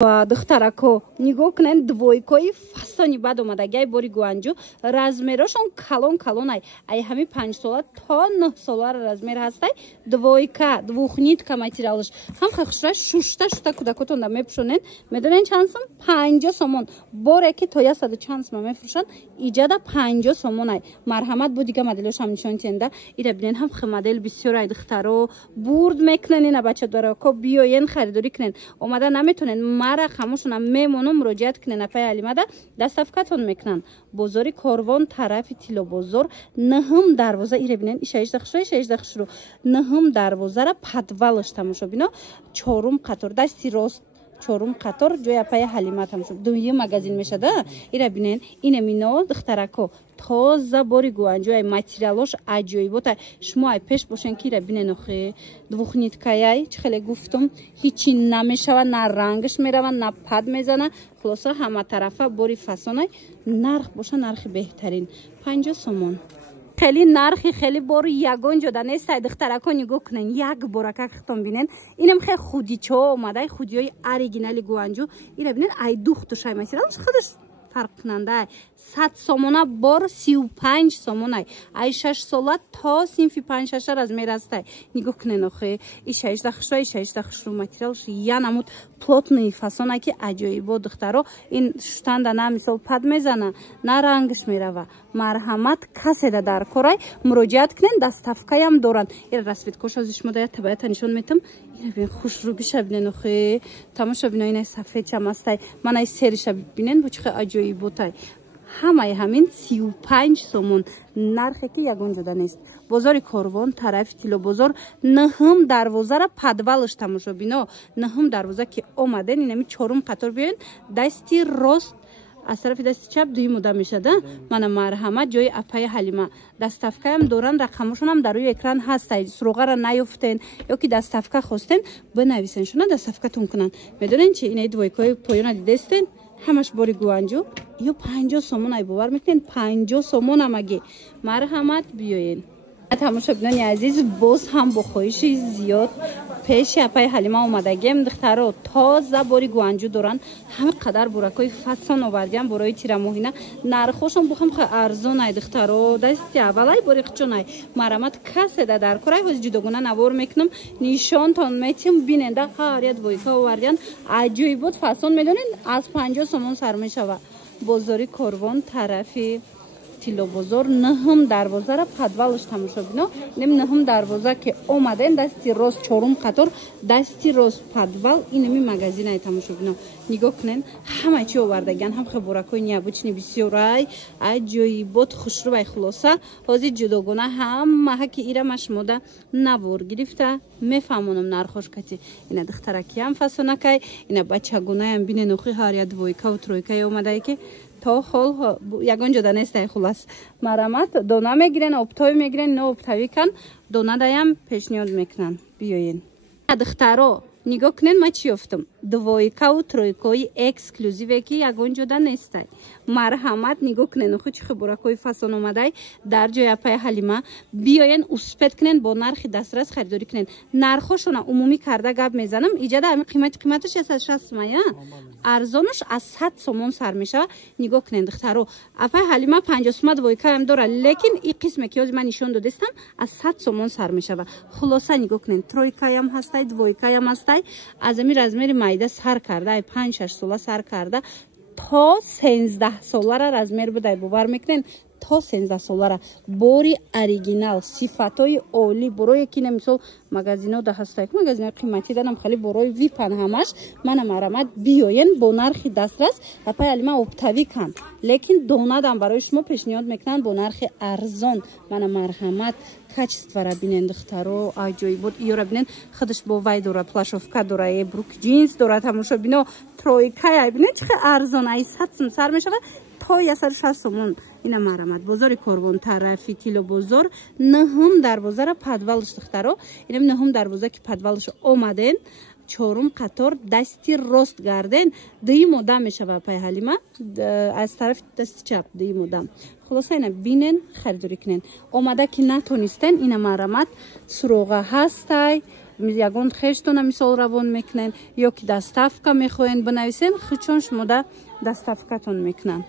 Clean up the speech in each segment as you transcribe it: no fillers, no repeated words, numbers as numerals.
духтарако нигоҳ кунед двойкои фасони бад омадагиай бори гуанҷу размерошон калон ай ҳами 5 сола то 9 солара размер ҳастай двойка двухнитка материалш ҳам хахшра шушта кудакотонда мепушонен медонен чанд сом 50 сомон боре ки то 100 чанд сом мефурӯшанд иҷада 50 сомон ай марҳамат бу дига моделош ҳам нишонтенда ира бинен ҳам модел бисёр ай духтаро бурд мекунен ина бачадарако биёен харидорӣ кунен омада наметонен мара хамошона мемону муроҷиат кунен апай алимада даставкатон мекунан бозори корвон тарафи тилобозор наҳм дарвоза ира бинен ишаишдахшру наҳм дарвозара падвалаш тамошо бино чорум қатор дасти рост чорум қатор ҷои апай ҳалима тамошо дуюм магазин мешада ира бинен ина мино духтарако тоза бори гуанҷу ай материалош аҷоибота шумо ай пеш бошен ки ира бинен охе двухниткаяй чӣ хеле гуфтум ҳичи намешава на рангаш мерава на пад мезана хулоса ҳама тарафа бори фасонай нарх боша нархи беҳтарин 50 сомон خیلی نرخی خیلی باری یگان جدا نیست دخترکان نگاه کنن یک بارکه ختم بینن اینم خیلی خودی چه اومده خودیای اوریجینالی گوانجو اینا بینن ای دخترشای مثلا خودش فرق کننده 100 سومونه بار 35 سومونه ای 6 ساله تا صنف 5 6 از میرسته نگاه کنن آخه ایشش دخشو متریالش یا نمود плотный фасона ки аҷоибо духтаро ин штанда на мисол пад мезана на рангш мерава марҳамат каседа дар корай муроҷиат кунен даставкаям доранд ира расветкошази шумо дая табаята нишон метам ира бин хушрӯбиша бинен охе тамоша бино инай сафедчам астай манай сериша бинен бу чихе аҷоиботай ҳамаи ҳамин 35 сомон нархе ки ягон ҷода нест бозори корвон тарафи тилобозор наҳм дарвозара падвалаш тамошо бино наҳм дарвоза ки омаден инами чорум қатор биёен дасти рост аз тарафи дасти чап дуюм ода мешада мана марҳамат ҷои апай ҳалима даставкаям доран рақамошонам дар рӯи экран ҳастай суроғара наёфтен ё ки даставка хостен бинависен шуна даставкатон кунанд медонен чи инаи двойкаи поёна дидестен ҳамаш бори гуанҷу ё 50 сомон ай бовар мекунен 50 сомон амаги марҳамат биёен тамошобинони азиз боз ҳам бо хоҳиши зиёд пеши апай ҳалима омадагем духтаро тоза бори гуанҷу доранд ҳама қадар буракои фасон овардиам борои тирамоҳина нархошон бо ҳам хеле арзон ай духтаро дасти аввалай бори қичонай марҳамат каседа дар корай ҳози ҷудогона навор мекунам нишонтон метим биненда ҳаря двойка овардиан аҷоибот фасон медонен аз 50 сомон сар мешава бозори корвон тарафи тилобозор наҳм дарвозара падвалаш тамошо бино нем наҳм дарвоза ки омаден дасти рост чорум қатор дасти рост падвал инами магазинай тамошо бино нигоҳ кунен ҳама чи овардаган ҳам хеборакои необычни бисёрай аҷоибот хушрӯбай хулоса ҳозир ҷудогона ҳамаҳа ки ирама шумода навор гирифта мефаҳмонам нархош кати ина духтаракиам фасонакай ина бачагонаям бинен охи ҳаря двойкаву тройкаи омадай ки то хол ягон ҷода нестай хулас марҳамат дона мегирен обтои мегирен но обтавӣ кан донадаям пешниҳод мекунан биёен духтаро нигоҳ кунен ма чӣ ёфтам двойкаву тройкаи эксклюзиве ки ягон ҷода нестай марҳамат нигоҳ кунен охи чӣ хиборакои фасон омадай дар ҷои апай ҳалима биёен успед кунен бо нархи дастрас харидорӣ кунен нархошона умумӣ карда гап мезанам иҷада ами қиматаш 160 сомая арзонаш аз 100 сомон сар мешава нигоҳ кунен духтаро апай ҳалима 50 сома двойкаям дора лекин и қисме ки ҳозир ман нишон додестам аз 100 сомон сар мешава хулоса нигоҳ кунен тройкаям ҳастай двойкаям ҳастай аз ами размери майда сар карда ай 5-6 сола сар карда то 13 солара размер будай бовар мекунен то 13 солара бори оригинал сифатои оли борои ки намисол магазинода ҳастай магазинои қиматӣ дадам хеле борои випан ҳамаш мана марҳамат биёен бо нархи дастрас апай алима обтавӣ кан лекин донадам барои шумо пешниҳод мекунанд бо нархи арзон мана марҳамат качествара бинен духтаро аҷоибот иёра бинен худаш бо вай дора плашовка дора брук джинс дора тамошо бино тройкая бинен чихе арзон ай 100 сом сар мешава то 160 сомон ина марҳамат бозори корвон тарафи тилобозор наҳм дарвозара падвалаш духтаро инам наҳм дарвоза ки падвалаш омаден чорум қатор дасти рост гарден дуюм одам мешава апай ҳалима аз тарафи дасти чап дуюм одам хулоса ина бинен харидорӣ кунен омада ки натонистен ина марҳамат суроға ҳастай ягон хештона мисол равон мекунен ё ки даставка мехоҳен бинависен хичон шумода даставкатон мекунанд.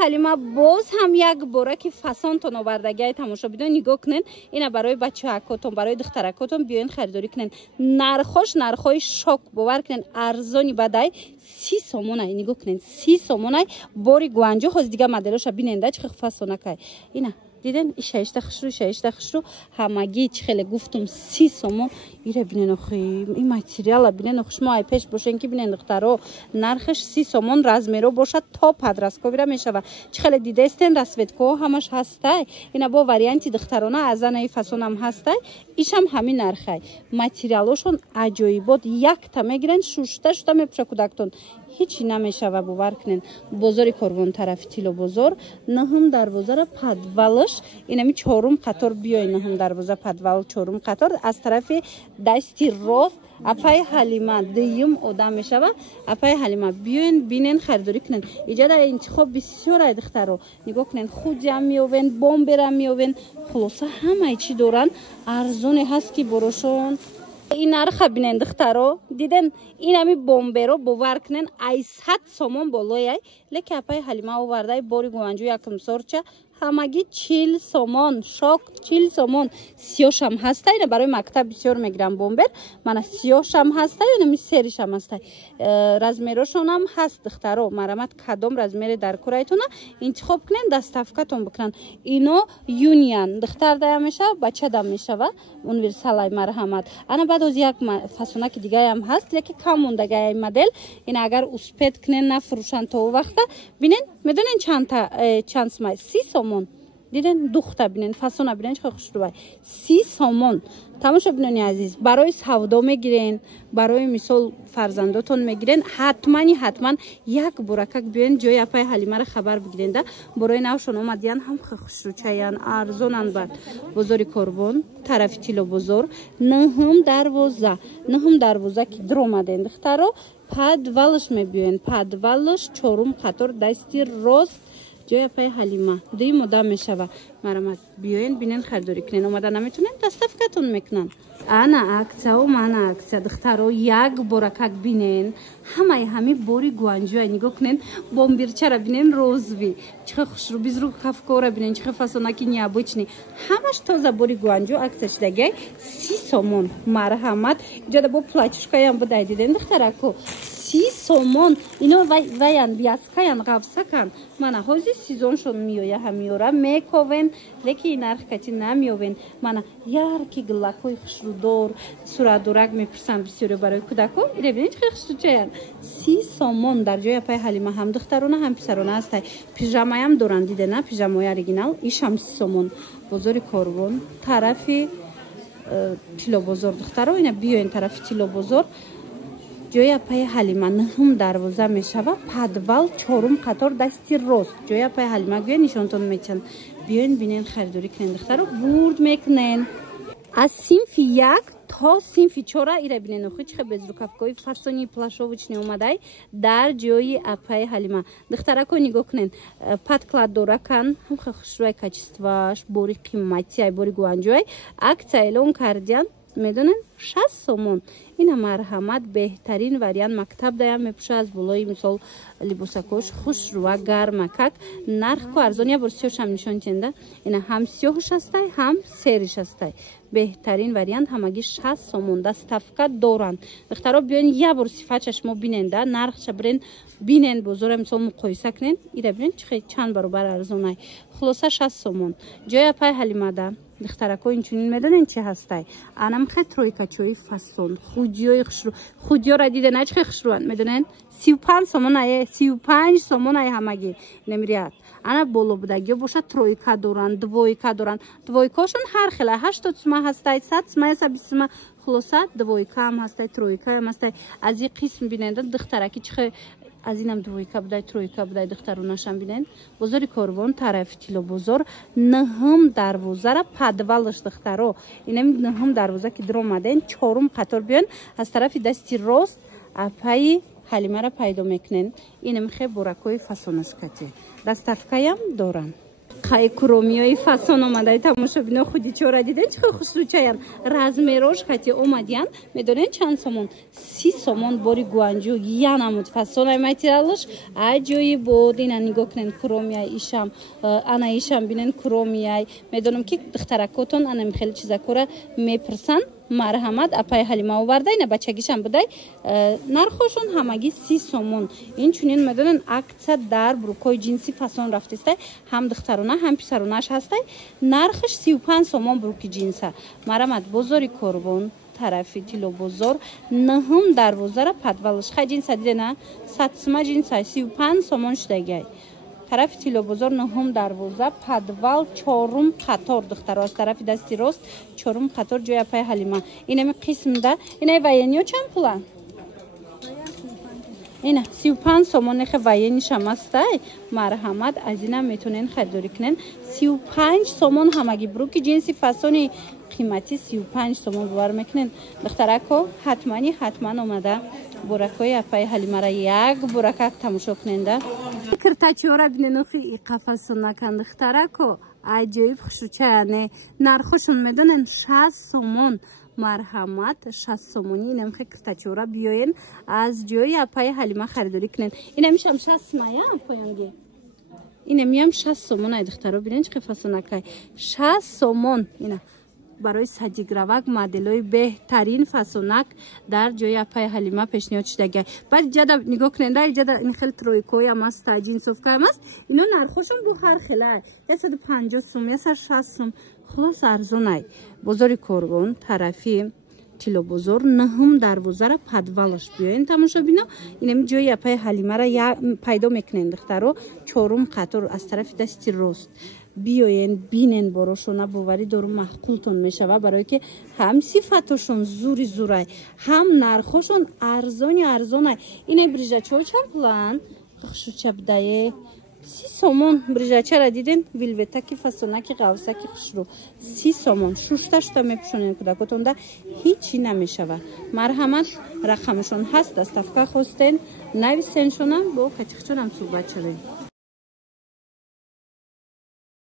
ҳалима боз ҳам як бора ки фасонтон овардагиай тамошобинон нигоҳ кунен. Ина барои бачаҳакотон барои духтаракотон биёен харидорӣ кунен. нархҳои шок бовар кунен арзони бадай 30 сомонай. Нигоҳ кунен 30 сомонай бори гуанҷо. ҳозир дига моделоша бинен да чӣ хел фасонакай. Ина диден ишаишта хушру ҳамагӣ чӣ хеле гуфтум 30 сомон. Ира бинен охи ин материала бинен охи шумо ай пеш бошен ки бинен духтаро нархаш 30 сомон размеро бошад то падрастковира мешава. Чӣ хеле дидестен расветкоҳо ҳамаш ҳастай. Ина бо варианти духтарона азанаи фасонам ҳастай. Ишам ҳамин нархай. Материалошон аҷоибот якта мегирен шушта мепуша кӯдактон. ҳичи намешава бовар кунен. Бозори Корвон тарафи Тило бозор наҳум дарвозара падвалаш инами чорум қатор биёй наҳум дарвоза падвал чорум қатор аз тарафи дасти рост апай ҳалима дуюм одам мешава. апай ҳалима биёен бинен харидорӣ кунен. иҷода интихоб бисёр ай духтаро нигоҳ кунен худиам меёвен бомберам меёвен хулоса ҳамаи чӣ доранд арзоне ҳаст ки борошон ин нарха бинен духтаро диден инами бомберо бовар кунен ай 100 сомон болояй леки апай ҳалима овардай бори гуанҷу якумсорча ҳамагӣ 40 сомон шок 40 сомон сиёшам ҳастай. ина барои мактаб бисёр мегирам бомбер мана сиёшам ҳастай инами серишам ҳастай. размерошонам ҳаст духтаро марамат кадом размере дар курайтона интихоб кунен даставкатон бикунанд. ино юниан духтар дая мешава бача дам мешава универсалай марҳамат. ана баъд оз як фасонаки дигаям ҳаст леки кам мондагай модел. ина агар успед кунен нафурӯшанд то вақта бинен медонен чанд смай 30 сомон. диден духта бинен фасона бинен чӣ хушрӯбай 30 сомон. тамошо бинони азиз барои савдо мегирен барои мисол фарзандотон мегирен ҳатман як боракак биёен ҷои апай ҳалимаро хабар бигиренда борои навшон омадиян ҳам хушрӯчаян арзонан бар. бозори Корвон тарафи Тило бозор наҳум дарвоза ки дромаден духтаро падвалаш мебиёен падвалаш чорум қатор дасти рост ҷои апай ҳалима дуюм одам мешава. марамат биёен бинен харидорӣ кунен. омада наметунен даставкатон мекунанд. ана аксия духтаро як боракак бинен ҳамаи ҳами бори гуанҷоя нигоҳ кунен бомбирчара бинен розви чихе хушрӯ бизру кафкора бинен чихе фасонаки необычный ҳамаш тоза бори гуанҷо аксия шудагиай 30 сомон марҳамат. иҷода бо платюшкаям бидай диден духтарако 30 сомон ино ваян вязкаян ғавсакан мана ҳозир сезоншон миёя ҳамиёра мековен леки нарх качи намиёвен. мана ярки гиллакҳои хушрӯдор суратдорак мепурсанд бисёре барои кӯдако ире бинед чихе хушрӯчаян 30 сомон дар ҷои апай ҳалима ҳам духтарона ҳам писарона ҳастай. пижамаям доранд дидена пижамаи оригинал ишам 30 сомон. бозори Корвон тарафи Тило бозор духтаро ина биёен тарафи Тило бозор ҷои апай ҳалима наҳум дарвоза мешава падвал чорум қатор дасти рост ҷои апай ҳалима гӯя нишонтон мечанд. биёен бинен харидорӣ кунен духтаро бурд мекунен аз синфи 1 то синфи 4 ира бинен охи чихе безрукавкои фасони плашовочни омадай дар ҷои апай ҳалима. духтарако нигоҳ кунен падкладдоракан ҳамха хушрӯяй качествоаш бори қиматиай бори гуанҷоай акция эълон кардиян медонен 60 сомон. ина марҳамат беҳтарин вариант мактаб даям мепуша аз болои мисол либосакош хушрӯа гармакак нархку арзон я бор сиёшам нишонтенда ина ҳам сиёҳуш ҳастай ҳам сериш ҳастай. беҳтарин вариант ҳамагӣ 60 сомон даставка доранд. духтаро биёен я бор сифатша шумо биненда нархша бирен бинен бозора мисол муқоиса кунен ира бинен чихе чанд баробар арзонай. хулоса 60 сомон ҷои апай ҳалимада духтарако инчунин медонен чӣ ҳастай. анамхе тройкачои фасон худиёи хушрӯ худиёра дидена чихе хушрӯанд медонен 35 сомонае ҳамагӣ немирият. ана болобудагиё бошад тройка доранд двойка доранд двойкошон ҳар хела 80 сума ҳастай 100 сума 120 сума хулоса двойка ҳам ҳастай тройка ҳам ҳастай. аз и қисм биненда духтараки чихе аз инам двойка будай тройка будай духтаронашам бинен. бозори Корвон тарафи Тило бозор наҳум дарвозара падвалаш духтаро инами наҳум дарвоза ки дромаден чорум қатор биён аз тарафи дасти рост апаи ҳалимара пайдо мекунен. инам хе боракои фасонашкати даставкаям дорам. хай куромиёи фасон омадаи тамошобино худи чора диден чӣ хушрӯчаян размерош хати омадиян медонен чанд сомон 30 сомон бори гуанҷу янамуд фасонай материалаш аҷои буд ина нигоҳ кунен куромияй ишам ана ишам бинен куромияй медонам ки духтаракотон анами хеле чизакора мепирсанд марҳамат апай ҳалима оварда ина бачагишам будай нархошон ҳамагӣ 30 сомон инчунин медонен акция дар брукои ҷинси фасон рафтистай ҳам духтарона ҳам писаронаш ҳастай нархаш 35 сомон бруки ҷинса марҳамат бозори Корбон тарафи Тилобозор наҳум дарвозара падвалаш ха ҷинса дидена сатсима ҷинса 35 сомон шудагай тарафи Тилобозор наҳум дарвоза падвал чорум қатор духтаро аз тарафи дасти рост чорум қатор ҷои апай ҳалима инами қисмда инай ваениё чанд пула ина 35 сомон нехе ваенишам астай марҳамат аз инам метонен харидорӣ кунен 35 сомон ҳамаги бруки ҷинси фасони қимати 35 сомон бовар мекунен духтарако ҳатман омада буракои апай ҳалимара як буракак тамошо куненда киртачиёра биненухи иқафасонакан духтарако аҷоиб хушучаяне нархошон медонен 60 сомон марҳамат 60 сомони инамхе киртачиёра биёен аз ҷои апай ҳалима харидорӣ кунен инамишам 60 мая поянги инамиам 60 сомон ай духтаро бинен чӣ фасонакай 60 сомон ина барои садигравак моделои беҳтарин фасонак дар ҷои апай ҳалима пешниҳод шудагай баъд ҷада нигоҳ куненда ҷада ин хел тройкоям аст ҷинсовкаам аст ино нархошон бу ҳар хелай 150 сум 160 сум хулос арзонай бозори Корбон тарафи Тилобозор наҳум дарвозара падвалаш биёен тамошобино инами ҷои апай ҳалимара пайдо мекунен духтаро чорум қатор аз тарафи дасти рост биёен бинен борошона боварӣ дору маҳқултон мешава барое ки ҳам сифатошон зури зурай ҳам нархошон арзонай инай брижачаҳо чанд пулан хушучабдае 30 сомон брижачара диден вилветаки фасонаки ғавсаки хушрӯ 30 сомон шушта мепӯшонен кӯдакотонда ҳичи намешава марҳамат рақамшон ҳаст даставка хостен нависеншонам бо катиқчонам суҳбат шавем